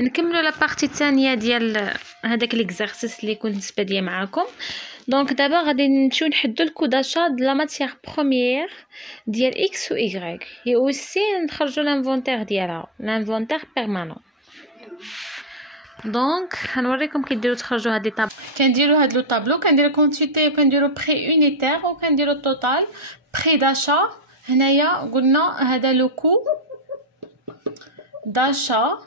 نكملوا لا بارتي الثانيه ديال هذاك ليكزارسيس اللي كنت باديه معاكم. دونك دابا غادي نمشيو نحدوا الكو داشا د لا ماتيير بروميير ديال اكس و اي هي اوسي نخرجوا لانفونتير ديالها لانفونتير بيرمانون. دونك غنوريكم كيديروا تخرجوا هاد لي طابلو. كنديروا هاد لو طابلو كنديروا كونتيتي وكنديروا بري يونيتير وكنديروا التوتال بري داشا. هنايا قلنا هذا لو كو داشا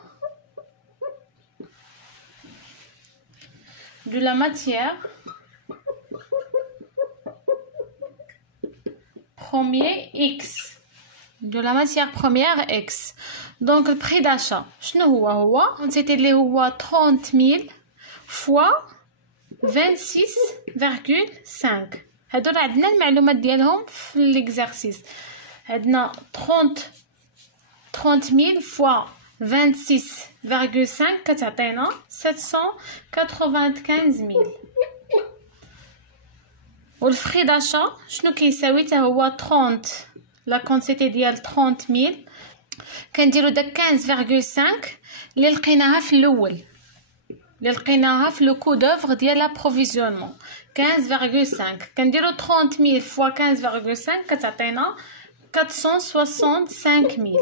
de la matière première X de la matière première X. Donc le prix d'achat شنو هو quantité اللي هو 30,000 fois 26,5. هادو راه عندنا المعلومات ديالهم في ليكزارسيس. عندنا 30,000 fois 26,5 كتعطينا 795,000. والفري داشا شنو كيساوي حتى هو 30 لا كونتيتي ديال 30,000 كنديروا داك 15,5 اللي لقيناها في الاول اللي لقيناها في لو كو دوفر ديال لابروفيزيونمون 15,5 كنديروا 30,000 فوا 15,5 كتعطينا 465,000.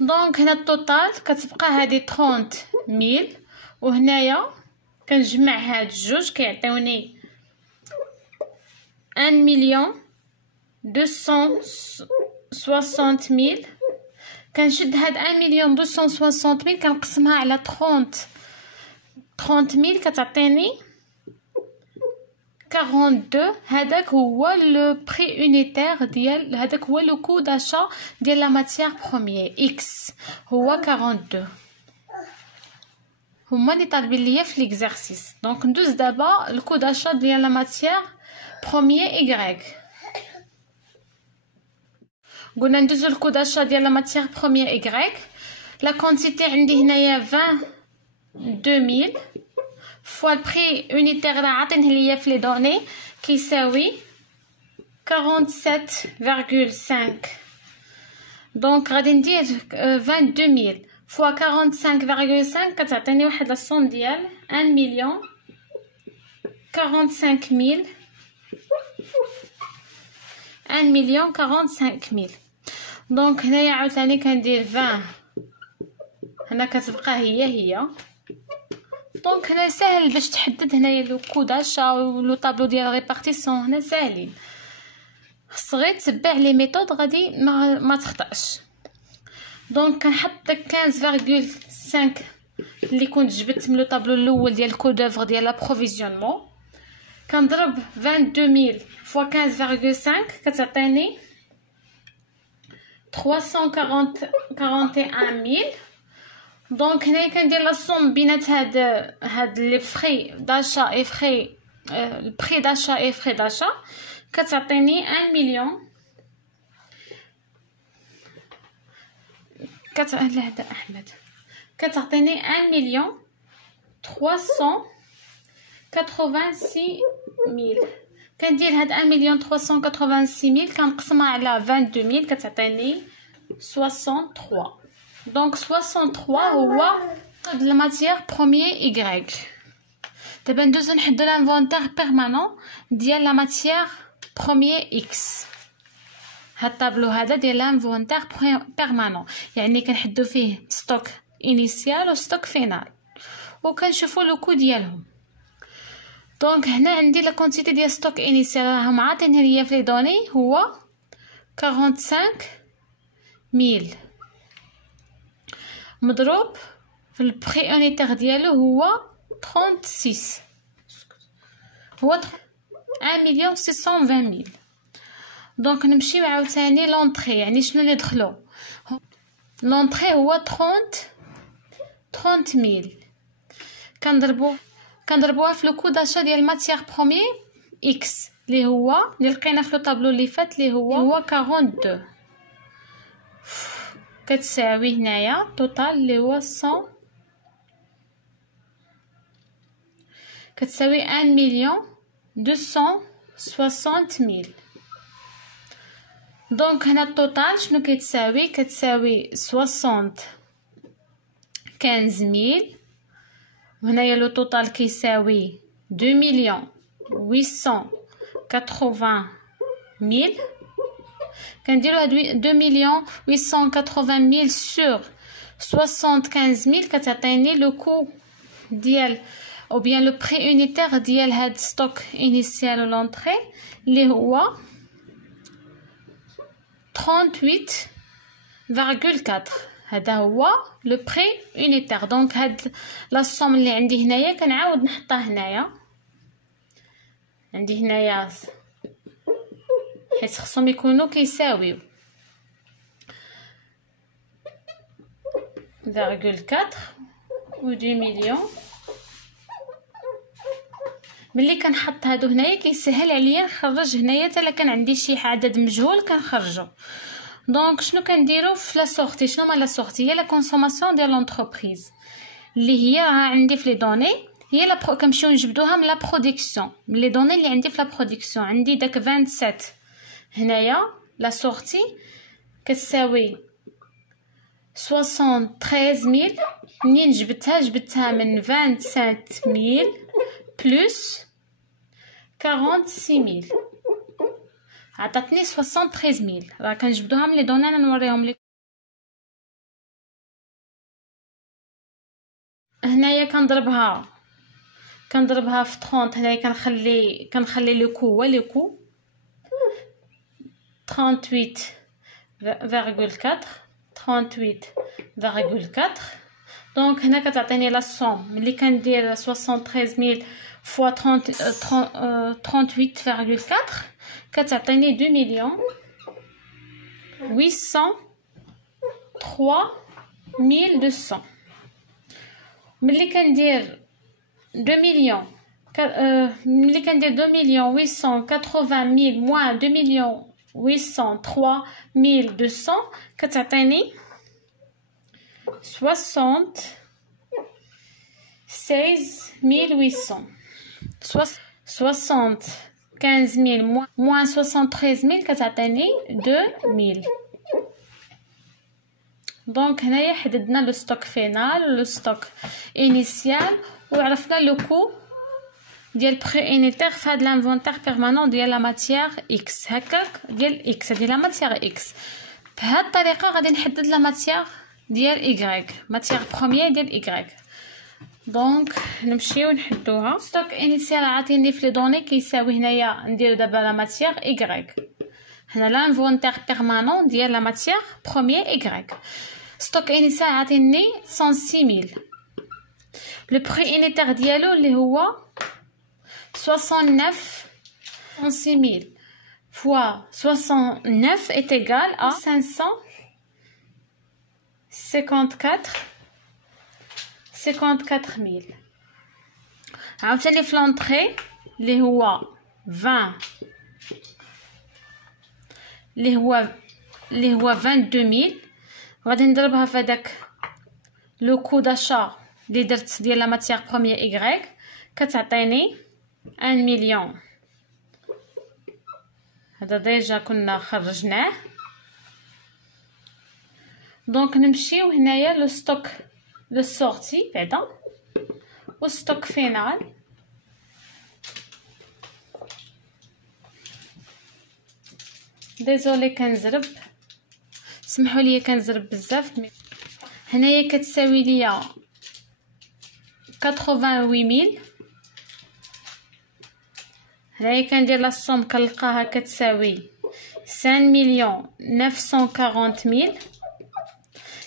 دونك هنا التوتال كتبقى هذه 30,000 وهنايا كنجمع هاد الجوج كيعطيوني 1,260,000. كنشد هاد 1,260,000 كنقسمها على 30,000 كتعطيني 42. هذاك هو لو بري يونيتير ديال هذاك هو لو كو داشا ديال لا ماتيير بروميير اكس هو 42. هما اللي طالبين ليا في ليكزارسيس. دونك ندوز دابا الكو داشا ديال لا ماتيير بروميير ايغريك. قلنا ندوزو الكو داشا ديال لا ماتيير بروميير ايغريك. لا كونتيتي عندي هنايا 22,000 فوا البري يونيتير راه عاطينه ليا في لي دوني كيساوي 47,5. دونك غادي ندير 22,000 فوا 45,5 كتعطيني واحد لا صوم ديال 1,045,000. 1,045,000. دونك هنايا عاوتاني كندير 20 هنا كتبقى هي. دونك هنا ساهل باش تحدد هنايا لو كو داشا ولو طابلو ديال ريبارتيسيون هنا ساهلين. خص غير تتبع لي ميثود غادي ما تخطاش. دونك كنحط داك 15,5 اللي كنت جبت من لو طابلو الاول ديال كو دوفر ديال لابروفيزيونمون كنضرب 22,000 فوا 15,5 كتعطيني 341,000. دونك هنايا كندير لا صوم بينات هاد لي فري داشا اي فري البري داشا اي فري داشا كتعطيني 1,000,000 هذا احمد كتعطيني 1,386,000. كندير هاد 1,386,000 كنقسمها على 22,000 كتعطيني 63. دونك 63 هو د الماتيير بروميير ايغريك. دابا ندوزو نحدو لانفونتير بيرمانون ديال لا ماتيير بروميير اكس. هاد الطابلو هذا ديال لانفونتير بيرمانون يعني كنحدو فيه ستوك انيسيال و ستوك فينال وكنشوفو لو كو ديالهم. دونك هنا عندي لا كونتيتي ديال ستوك انيسيال راهم عاطينها ليا في لي دوني هو 45,000 مضروب في البري يونيتير ديالو هو 36 هو 1,620,000. دونك نمشيو عاوتاني لونطري يعني شنو اللي دخلو. لونطري هو 30,000 كنضربوها في لو كو داشا ديال ماتيير بروميير اكس اللي هو اللي لقينا في لو طابلو اللي فات اللي هو 42 كتساوي هنايا توتال اللي هو 100 كتساوي 1,260,000. دونك هنا التوتال شنو كتساوي 75000. وهنايا لو توتال كيساوي 2,880,000. كنديرو هاد 2,880,000 sur 75,000 كتعطيني لو كو ديال او بيان لو بري يونيتير ديال هاد ستوك انيسيال لونطري اللي هو 38,4. هذا هو لو بري يونيتير. دونك هاد لا سوم اللي عندي هنايا كنعاود نحطها هنايا. عندي هنايا حيت خصهم يكونوا كيساويو 0,4 و 2 مليون. ملي كنحط هادو هنايا كيسهل عليا نخرج هنايا حتى الا كان عندي شي عدد مجهول كنخرجو. دونك شنو كنديرو في لا سورتي؟ شنو ما لا سورتي؟ هي لا كونسوماسيون ديال لونتربريز اللي هي راه عندي في لي دوني، هي لا كنمشيو نجبدوها من لا برودكسيون، من لي دوني اللي عندي في لا برودكسيون. عندي داك 27 هنايا لا سورتي كتساوي 73,000. منين جبدتها من 25,000 بلس 46,000 عطاتني 73,000. راه كنجبدوها من لي دوني انا نوريهم لك. هنايا كنضربها في 30. هنايا كنخلي لو كو هو لو كو 38,4 38,4. دونك هنا كتعطيني لا سوم ملي كندير 73,000 فوا 38,4 كتعطيني 2,803,200. ملي كندير 2,880,000 موان 2,803,200 كتعطيني 76,800. 75,000 موان 73,000 كتعطيني 2,000. دونك هنايا حددنا لو ستوك فينال و لو ستوك انيسيال وعرفنا لو كو ديال بري انيتير في هاد لانفونتير بيرمانون ديال لا ماتيير اكس. هكاك ديال اكس هادي لا ماتيير اكس. بهاد الطريقه غادي نحدد لا ماتيير ديال ايغريك، ماتيير بروميير ديال ايغريك. دونك نمشيو نحدوها. ستوك انيسيال عاطيني في لي دوني كيساوي هنايا ندير دابا لا ماتيير ايغريك. هنا لانفونتير بيرمانون ديال لا ماتيير بروميير ايغريك. ستوك انيسيال عاطيني 106,000. لو بري انيتير ديالو اللي هو 69,000 fois 69 est égal à 554,000. عاوتاني في لونطري اللي هو 20 اللي هو 22,000 غادي نضربها في هذاك لو كو داشا اللي درت ديال لا ماتيير بروميير ايغريك كتعطيني 1 مليون. هذا ديجا كنا خرجناه. دونك نمشيو هنايا لو ستوك لو سورتي بعدا و ستوك فينال. ديزولي كنزرب، سمحوا لي كنزرب بزاف. هنايا كتساوي ليا 88,000. هنايا كندير لا سوم كنلقاها كتساوي 5,940,000.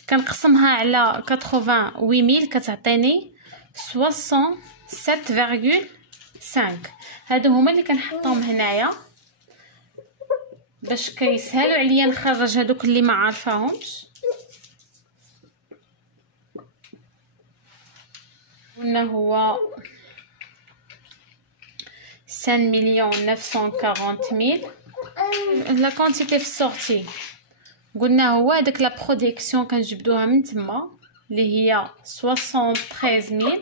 كنقسمها على 88,000 كتعطيني 67,5. هادو هما اللي كنحطهم هنايا باش كيسهلوا عليا نخرج هادوك اللي ما عارفاهمش. قلنا هو 5,940,000. لا كونتيتي في السورتي قلنا هو هذاك لا برودكسيون كنجبدوها من تما اللي هي 73,000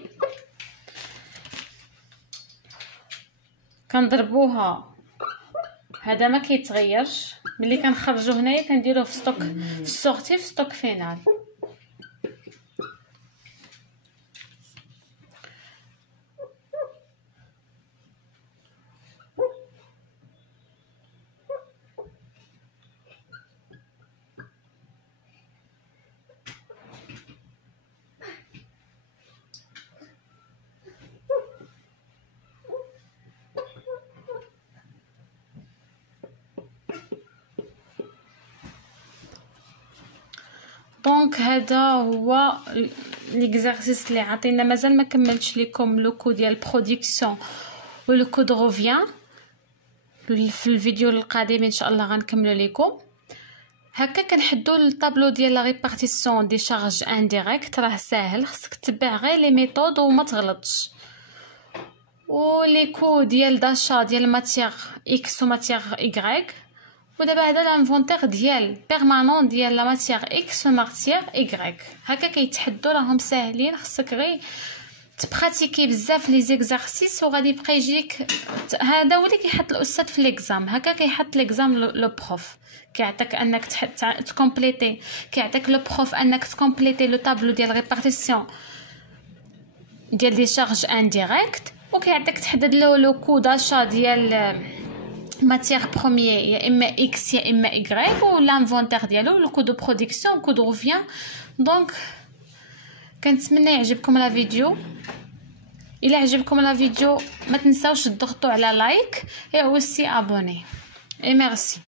كنضربوها. هذا ما كيتغيرش ملي كنخرجو هنايا كنديروه في ستوك في السورتي في ستوك فينال. دونك هذا هو ليكزارسيس اللي عطينا. مازال ما كملتش لكم لو كود ديال برودكسيون و لو كود روفيان. في الفيديو القادم ان شاء الله غنكملوا لكم. هكا كنحدوا الطابلو ديال لا ريبارتيسيون دي شارج انديريكت. راه ساهل، خصك تتبع غير لي ميثود وما تغلطش. و لي كو ديال داشا ديال ماتيير اكس و ماتيير ايغريك. ودابا هذا لانفونتير ديال بيرمانون ديال لا ماتيير اكس و ماتيير ايغريك. هكا كيتحدوا، راهم ساهلين. خصك غير تبراتيكي بزاف لي زيكزارسيس وغادي يبقى يجيك. هذا هو اللي كيحط الاستاذ في ليكزام. هكا كيحط ليكزام لو بروف، كيعطيك انك تكومبليتي، كيعطيك لو بروف انك تكومبليتي لو طابلو ديال ريبارتيسيون ديال دي شارج انديريكت، وكيعطيك تحدد له لو كو داشا ديال ماتيير بروميير يا اما اكس يا اما ايغريك، و لانفونتير ديالو لو كو دو برودكسيون كو دو روفيان. دونك كنتمنى يعجبكم لا فيديو. الا عجبكم لا فيديو ما تنساوش تضغطوا على لايك et aussi abonner et merci.